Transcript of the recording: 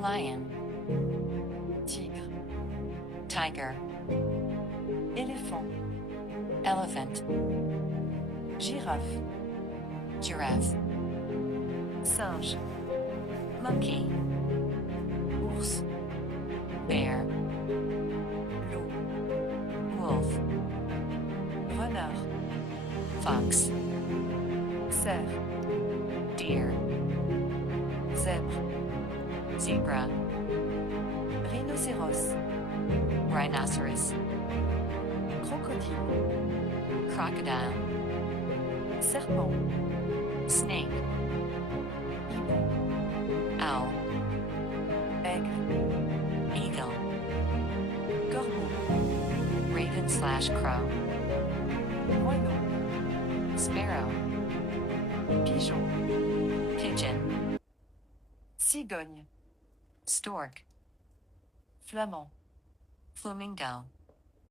lion, tigre, tiger, éléphant, elephant, girafe, giraffe, singe, monkey, ours, bear, loup, wolf, renard, fox, cerf, deer, zèbre, zebra, rhinocéros, rhinoceros, crocodile, crocodile, serpent, snake, hibou, owl, aigle, eagle, corbeau, raven/crow, moineau, sparrow, pigeon, pigeon, cigogne, stork, flamant, flamingo.